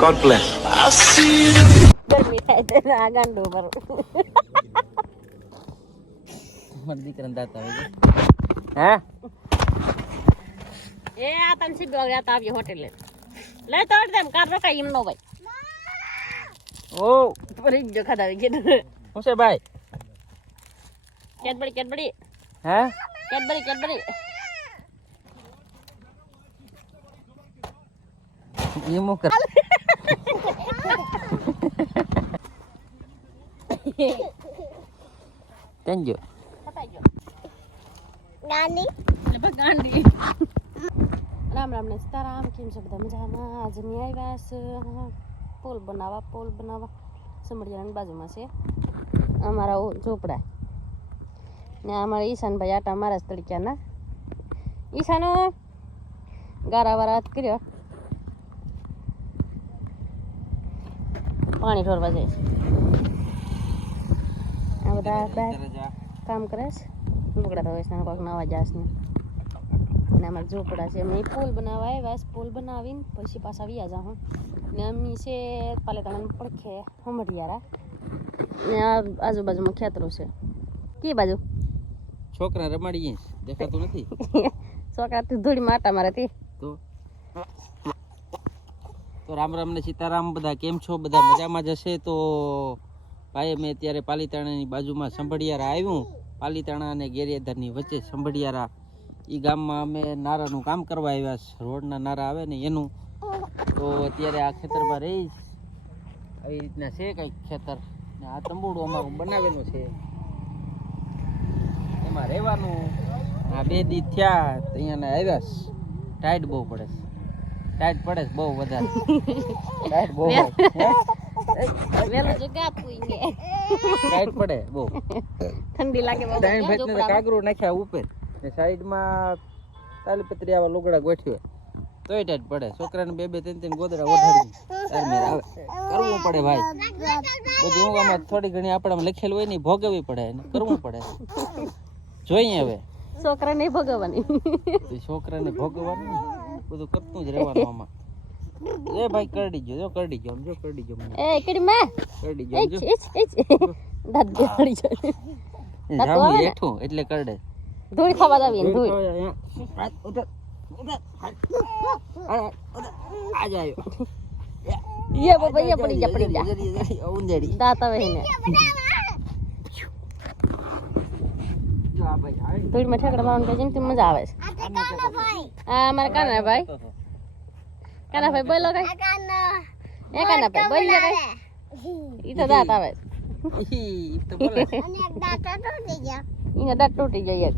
God bless. ગરમી થાય તો આ ગાંડો પર મારા દીકરાને દાંત આવે છે હે એ આ તને સીધો ગયા આવી હોટેલ લે તો દેમ કાર રોકાય એમ નો ભાઈ ઓ પરી જો ખાધા ગયા હું છે ભાઈ કેડબડી હે કેડબડી એ મુકર tenjo ગાંડી રામ રામ ને સીતારામ કેમ છે બધા મજામાં આજે ની આવ્યા છે પોલ બનાવવા સમડિયાની બાજુમાં છે અમારા ઝોપડા ને અમારા ઈશાનભાઈ આટા મારા તડક્યાના ઈશાનો ગારા વારા કર્યો પાણી ઢોરવા જાય આ બધા કામ કરે છે લુગડા ધોવે છે કોઈક નવા જાસ ને અમારા ઝોપડા છે અમે પુલ બનાવવા આવ્યા પુલ બનાવીને પછી પાછા વ્યા જાઉં ને અમી છે પાલેતાણા પડખે હમડિયારા ને આજુબાજુમાં ખેતરો છે કી બાજુ છોકરા રમાડી દેખાતું નથી છોકરા તું ધૂળી માટા મારે તી તો રામ રામ ને સીતારામ બધા કેમ છો બધા મજામાં જશે તો ભાઈ અમે અત્યારે પાલીતાણાની બાજુમાં સંભળિયારા આવ્યું પાલીતાણા અને ગેરિયાધરની વચ્ચે સંભળિયારા એ ગામમાં અમે નારાનું કામ કરવા આવ્યા છે રોડના નારા આવે ને એનું તો અત્યારે આ ખેતરમાં રહીશ આવી રીતના છે કંઈક ખેતર ને આ તંબુડું અમારું બનાવેલું છે એમાં રહેવાનું આ 2 દી થયા તો અહીંયાના આવ્યા છે ટાઈટ બહુ પડે છે ટાઈટ પડે છે બહુ વધારે ટાઈટ બહુ વેલો જગા પૂઈને ટાઈટ પડે બહુ ઠંડી લાગે બહુ ત્રણ ભેટને કાગરું નાખ્યા ઉપર ને સાઈડમાં તાલીપત્રી આવા લુગડા ગોઠવ્યા તોય ટાઈટ પડે છોકરાને 2-3 ગોદડા ઓઢાડી તાર મેર આવે કરવું પડે ભાઈ બધી હું આમાં થોડી ઘણી આપણામાં લખેલું હોય ને ભોગવવી પડે ને કરવું પડે જોઈએ હવે છોકરા નહીં ભોગવવાની છોકરાને ભોગવવાનું બધું કરતું જ રહેવાનું આમાં એ ભાઈ કરડી ગયો કરડી ગયો મને એ કડી માં કરડી ગયો દાદ દેડી જાય જામ હેઠું એટલે કરડે ધૂળ ખાવા દાવી ધૂળ આ જાય ये बाबा ये पड़ी जा ઉંદેડી दाता वहीने જો આ ભાઈ ધૂળ માં ઠેકડા મારવાનું કે જેમ મજા આવે છે આ મારા કાના ભાઈ બોલો કઈ એ કાના ભાઈ બોલ લે કઈ ઈ તો દાંત આવે ઈ તો બોલે ઈને દાંત તૂટી જાય